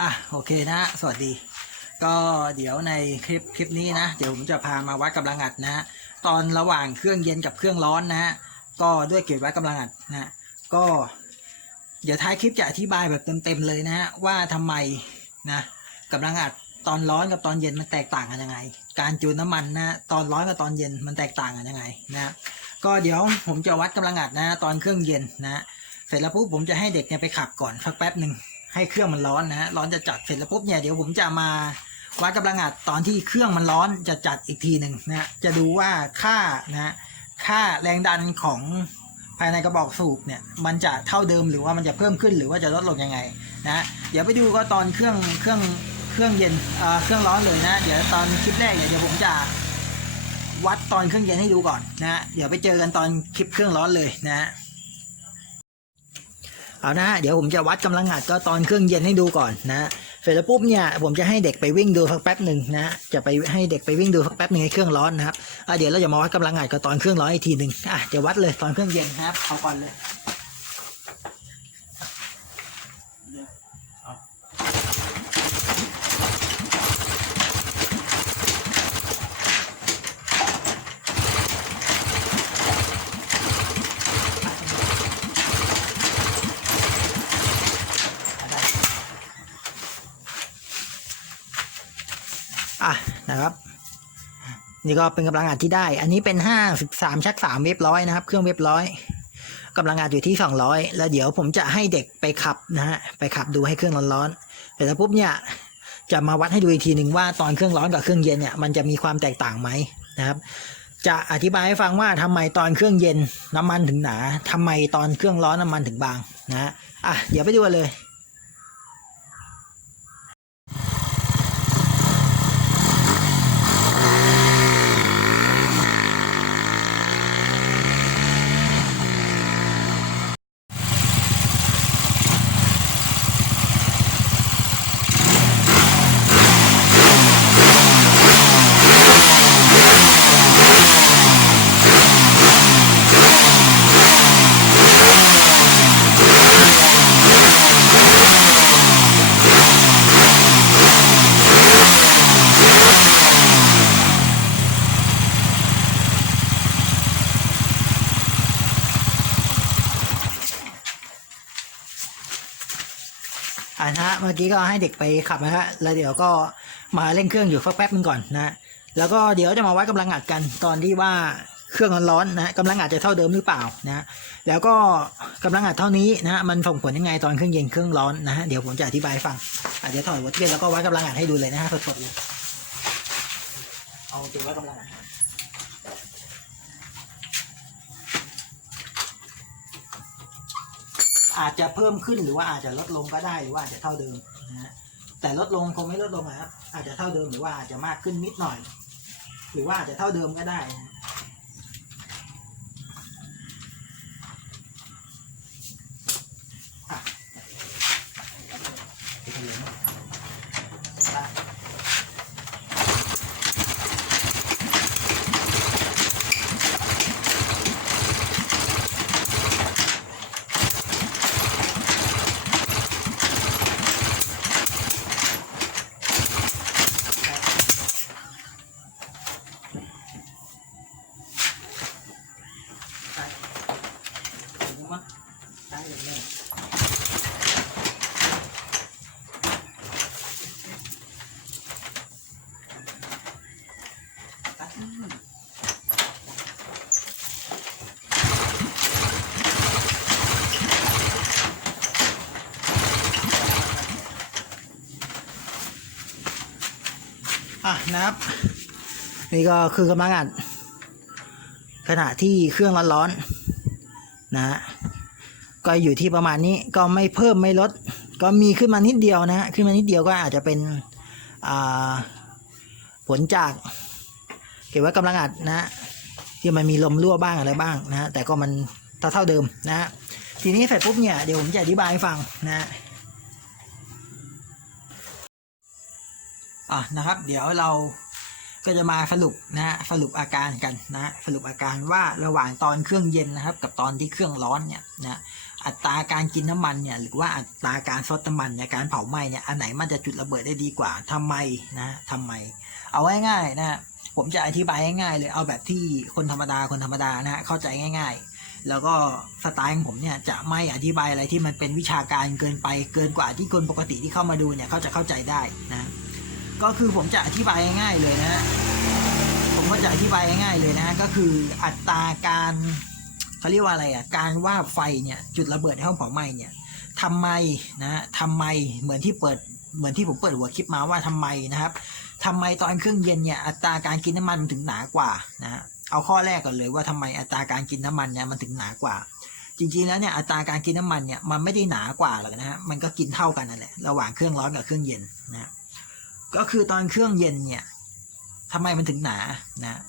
อะโอเคนะ สวัสดี ก็เดี๋ยวในคลิปคลิปนี้นะ เดี๋ยวผมจะพามาวัดกำลังอัดนะ ตอนระหว่างเครื่องเย็นกับเครื่องร้อนนะ ก็ด้วยเกจวัดกำลังอัดนะ ก็ เดี๋ยวท้ายคลิปจะอธิบายแบบเต็มๆเลยนะว่าทำไมนะกำลังอัดตอนร้อนกับตอนเย็นมันแตกต่างกันยังไง การจูนน้ำมันนะ ตอนร้อนกับตอนเย็นมันแตกต่างกันยังไงนะ ก็เดี๋ยวผมจะวัดกำลังอัดนะตอนเครื่องเย็นนะเสร็จแล้วปุ๊บผมจะให้เด็กเนี่ยไปขับก่อนสักแป๊บหนึ่งให้เครื่องมันร้อนนะฮะร้อนจะจัดเสร็จแล้วปุ๊บเนี่ยเดี๋ยวผมจะมาวัดกำลังอัดตอนที่เครื่องมันร้อนจะจัดอีกทีหนึ่งนะจะดูว่าค่านะค่าแรงดันของภายในกระบอกสูบเนี่ยมันจะเท่าเดิมหรือว่ามันจะเพิ่มขึ้นหรือว่าจะลดลงยังไงนะเดี๋ยวไปดูก็ตอนเครื่องเครื่องเครื่องเย็นเอ่อเครื่องร้อนเลยนะ เดี๋ยวตอนคลิปแรกเนี่ยเดี๋ยวผมจะ วัดตอนเครื่องเย็นให้ดูก่อนนะฮะเดี๋ยวไปเจอกันตอนคลิปเครื่องร้อนเลยนะฮะเอานะฮะเดี๋ยวผมจะวัดกำลังอัดก็ตอนเครื่องเย็นให้ดูก่อนนะเสร็จแล้วปุ๊บเนี่ยผมจะให้เด็กไปวิ่งดูสักแป๊บหนึ่งนะจะไปให้เด็กไปวิ่งดูสักแป๊บหนึ่งให้เครื่องร้อนนะครับเดี๋ยวเราจะมาวัดกำลังอัดก็ตอนเครื่องร้อนอีกทีหนึ่งอะเดี๋ยววัดเลยตอนเครื่องเย็นนะครับเอาก่อนเลย นี่ก็เป็นกำลังอัดที่ได้ อันนี้เป็นห้าสิบสามชักสามเว็บร้อยนะครับ เครื่องเว็บร้อยกำลังอัดอยู่ที่สองร้อยแล้วเดี๋ยวผมจะให้เด็กไปขับนะฮะไปขับดูให้เครื่องร้อนๆเสร็จแล้วปุ๊บเนี่ยจะมาวัดให้ดูอีกทีหนึ่งว่าตอนเครื่องร้อนกับเครื่องเย็นเนี่ยมันจะมีความแตกต่างไหมนะครับ จะอธิบายให้ฟังว่าทำไมตอนเครื่องเย็นน้ำมันถึงหนาทำไมตอนเครื่องร้อนน้ำมันถึงบางนะฮะอะเดี๋ยวไปดูกันเลยะเมื่อกี้ก็ให้เด็กไปขับนะฮะแล้วเดี๋ยวก็มาเร่งเครื่องอยู่สักแป๊บนึงก่อนนะแล้วก็เดี๋ยวจะมาวัดกำลังอัดกันตอนที่ว่าเครื่องร้อนๆนะกำลังอัดจะเท่าเดิมหรือเปล่านะแล้วก็กำลังอัดเท่านี้นะมันส่งผลยังไงตอนเครื่องเย็นเครื่องร้อนนะฮะเดี๋ยวผมจะอธิบายฟังอะเดี๋ยวถอดวัดเทียนแล้วก็วัดกำลังอัดให้ดูเลยนะฮะสดๆเลยเอาตัววัดกำลังอัด อาจจะเพิ่มขึ้นหรือว่าอาจจะลดลงก็ได้หรือว่าอาจจะเท่าเดิมนะฮะแต่ลดลงคงไม่ลดลงนะครับอาจจะเท่าเดิมหรือว่าอาจจะมากขึ้นนิดหน่อย หรือว่าอาจจะเท่าเดิมก็ได้นะอะได้ได้เดี๋ยวมันได้เลยเนี่ย อะนะครับ นี่ก็คือกำลังอัดขณะที่เครื่องร้อนๆนะฮะ ก็อยู่ที่ประมาณนี้ก็ไม่เพิ่มไม่ลด ก็มีขึ้นมานิดเดียวนะฮะขึ้นมานิดเดียวก็อาจจะเป็นผลจาก เก็บไว้กำลังอัดนะฮะที่มันมีลมรั่วบ้างอะไรบ้างนะฮะแต่ก็มันเท่าเท่าเดิมนะฮะทีนี้เสร็จปุ๊บเนี่ยเดี๋ยวผมจะอธิบายให้ฟังนะฮะอะนะครับ เดี๋ยวเราก็จะมาสรุปนะฮะสรุปอาการกันนะฮะสรุปอาการว่าระหว่างตอนเครื่องเย็นนะครับ กับตอนที่เครื่องร้อนเนี่ยนะ อัตราการกินน้ำมันเนี่ยหรือว่าอัตราการซดน้ำมันเนี่ยการเผาไหม้เนี่ยอันไหนมันจะจุดระเบิดได้ดีกว่าทำไมนะทำไม เอาง่ายๆนะผมจะอธิบายง่ายๆเลยเอาแบบที่คนธรรมดาคนธรรมดานะฮะเข้าใจง่าย ๆ แล้วก็สไตล์ของผมเนี่ยจะไม่อธิบายอะไรที่มันเป็นวิชาการเกินไปเกินกว่าที่คนปกติที่เข้ามาดูเนี่ยเขาจะเข้าใจได้นะก็คือผมจะอธิบายง่ายๆเลยนะผมก็จะอธิบายง่ายๆเลยนะก็คืออัตราการ เขาเรียกว่าอะไรอะการว่าไฟเนี่ยจุดระเบิดในห้องเผาไหม้เนี่ยทำไมนะทำไมเหมือนที่เปิดเหมือนที่ผมเปิดหัวคลิปมาว่าทำไมนะครับทำไมตอนเครื่องเย็นเนี่ยอัตราการกินน้ำมันมันถึงหนากว่านะฮะเอาข้อแรกก่อนเลยว่าทำไมอัตราการกินน้ำมันเนี่ยมันถึงหนากว่า จริงๆแล้วเนี่ยอัตราการกินน้ำมันเนี่ยมันไม่ได้หนากว่าหรอกนะฮะมันก็กินเท่ากันนั่นแหละระหว่างเครื่องร้อนกับเครื่องเย็นนะฮะก็คือตอนเครื่องเย็นเนี่ยทำไมมันถึงหนานะ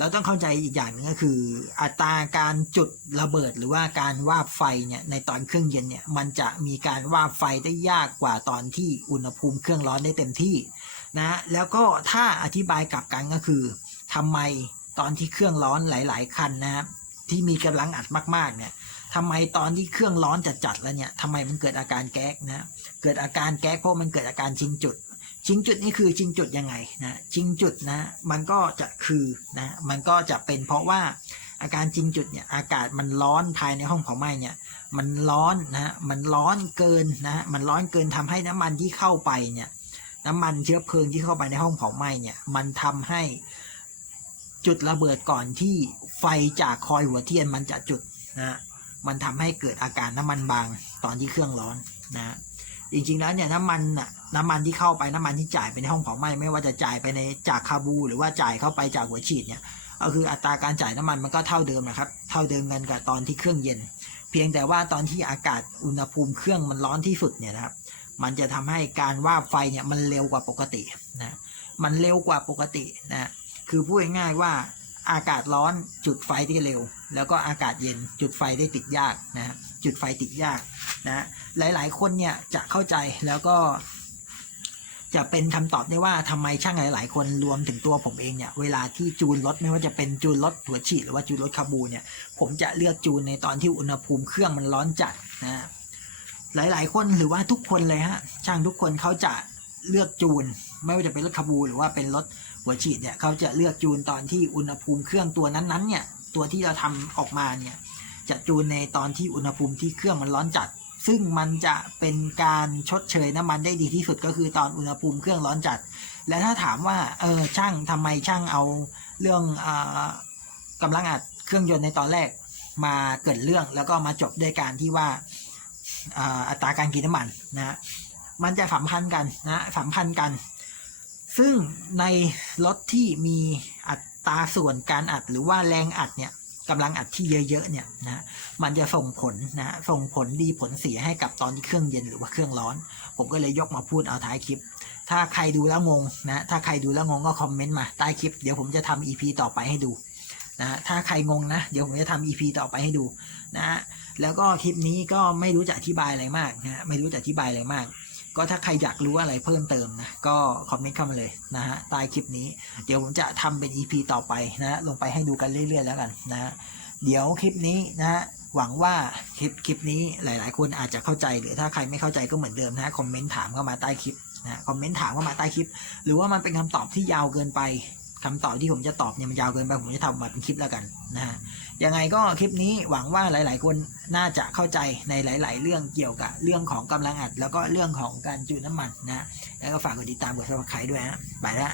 เราต้องเข้าใจอีกอย่างหนึงก็คือ อัตราการจุดระเบิดหรือว่าการวาบไฟเนี่ยในตอนเครื่องเย็นเนี่ยมันจะมีการวาบไฟได้ยากกว่าตอนที่อุณหภูมิเครื่องร้อนได้เต็มที่นะแล้วก็ถ้าอธิบายกลับกันก็คือทำไมตอนที่เครื่องร้อนหลาย ๆ คันนะครับที่มีกำลังอัดมาก ๆ เนี่ยทำไมตอนที่เครื่องร้อนจัดๆแล้วเนี่ยทำไมมันเกิดอาการแก๊กนะเกิดอาการแก๊กเพราะมันเกิดอาการชิงจุด ชิงจุดนี่คือชิงจุดยังไงนะชิงจุดนะมันก็จะคือนะมันก็จะเป็นเพราะว่าอาการชิงจุดเนี่ยอากาศมันร้อนภายในห้องเผาไหม้เนี่ยมันร้อนนะมันร้อนเกินนะมันร้อนเกินทำให้น้ำมันที่เข้าไปเนี่ยน้ำมันเชื้อเพลิงที่เข้าไปในห้องเผาไหม้เนี่ยมันทำให้จุดระเบิดก่อนที่ไฟจากคอยหัวเทียนมันจะจุดนะมันทำให้เกิดอาการน้ำมันบางตอนที่เครื่องร้อนนะจริงๆแล้วเนี่ยน้ำมันน่ะ น้ำมันที่เข้าไปน้ำมันที่จ่ายไปในห้องเผาไหม้ไม่ว่าจะจ่ายไปในจากคาบู หรือว่าจ่ายเข้าไปจากหัวฉีดเนี่ยก็คืออัตราการจ่ายน้ำมันมันก็เท่าเดิมนะครับ เท่าเดิมกันกับตอนที่เครื่องเย็น เพียงแต่ว่าตอนที่อากาศอุณหภูมิเครื่องมันร้อนที่สุดเนี่ยนะครับ มันจะทำให้การว่าไฟเนี่ยมันเร็วกว่าปกตินะ มันเร็วกว่าปกตินะ คือพูดง่ายๆว่าอากาศร้อนจุดไฟได้เร็ว แล้วก็อากาศเย็นจุดไฟได้ติดยากนะจุดไฟติดยากนะ หลายๆคนเนี่ยจะเข้าใจแล้วก็ จะเป็นคำตอบได้ว่าทำไมช่างหลาย ๆ คนรวมถึงตัวผมเองเนี่ยเวลาที่จูนรถไม่ว่าจะเป็นจูนรถหัวฉีดหรือว่าจูนรถคาบูเนี่ยผมจะเลือกจูนในตอนที่อุณหภูมิเครื่องมันร้อนจัดนะหลาย ๆ คนหรือว่าทุกคนเลยฮะช่างทุกคนเขาจะเลือกจูน ไม่ว่าจะเป็นรถคาบู หรือว่าเป็นรถหัวฉีดเนี่ยเขาจะเลือกจูนตอนที่อุณหภูมิเครื่องตัวนั้น ๆ เนี่ยตัวที่เราทำออกมาเนี่ยจะจูนในตอนที่อุณหภูมิที่เครื่องมันร้อนจัด ซึ่งมันจะเป็นการชดเชยน้ำมันได้ดีที่สุดก็คือตอนอุณหภูมิเครื่องร้อนจัด และถ้าถามว่าเออช่างทำไมช่างเอาเรื่องอากำลังอัดเครื่องยนต์ในตอนแรกมาเกิดเรื่องแล้วก็มาจบด้วยการที่ว่าอ่าอัตราการกินน้ำมันนะฮะมันจะสัมพันธ์กันนะสัมพันธ์กัน ซึ่งในรถที่มีอัตราส่วนการอัดหรือว่าแรงอัดเนี่ย กำลังอัดที่เยอะๆเนี่ยนะมันจะส่งผลนะส่งผลดีผลเสียให้กับตอนที่เครื่องเย็นหรือว่าเครื่องร้อน ผมก็เลยยกมาพูดเอาท้ายคลิป ถ้าใครดูแล้วงงนะถ้าใครดูแล้วงงก็คอมเมนต์มาใต้คลิปเดี๋ยวผมจะทำ EP ต่อไปให้ดูนะถ้าใครงงนะเดี๋ยวผมจะทำ EP ต่อไปให้ดูนะแล้วก็คลิปนี้ก็ไม่รู้จะอธิบายอะไรมากนะไม่รู้จะอธิบายอะไรมาก ก็ถ้าใครอยากรู้อะไรเพิ่มเติมนะ ก็คอมเมนต์เข้ามาเลยนะฮะใต้คลิปนี้ เดี๋ยวผมจะทำเป็น EP ต่อไปนะลงไปให้ดูกันเรื่อยๆแล้วกันนะฮะเดี๋ยวคลิปนี้นะฮะหวังว่าคลิปคลิปนี้หลายๆ คนอาจจะเข้าใจหรือถ้าใครไม่เข้าใจก็เหมือนเดิมนะฮะคอมเมนต์ถามเข้ามาใต้คลิปนะคอมเมนต์ถามเข้ามาใต้คลิป หรือว่ามันเป็นคำตอบที่ยาวเกินไป คำตอบที่ผมจะตอบเนี่ยมันยาวเกินไปผมจะทำมาเป็นคลิปแล้วกันนะฮะยังไงก็คลิปนี้หวังว่าหลาย ๆ คนน่าจะเข้าใจในหลาย ๆ เรื่องเกี่ยวกับเรื่องของกำลังอัด แล้วก็เรื่องของการจูนน้ำมันนะแล้วก็ฝากกดติดตามกดซับสไครต์ด้วยฮะไปแล้ว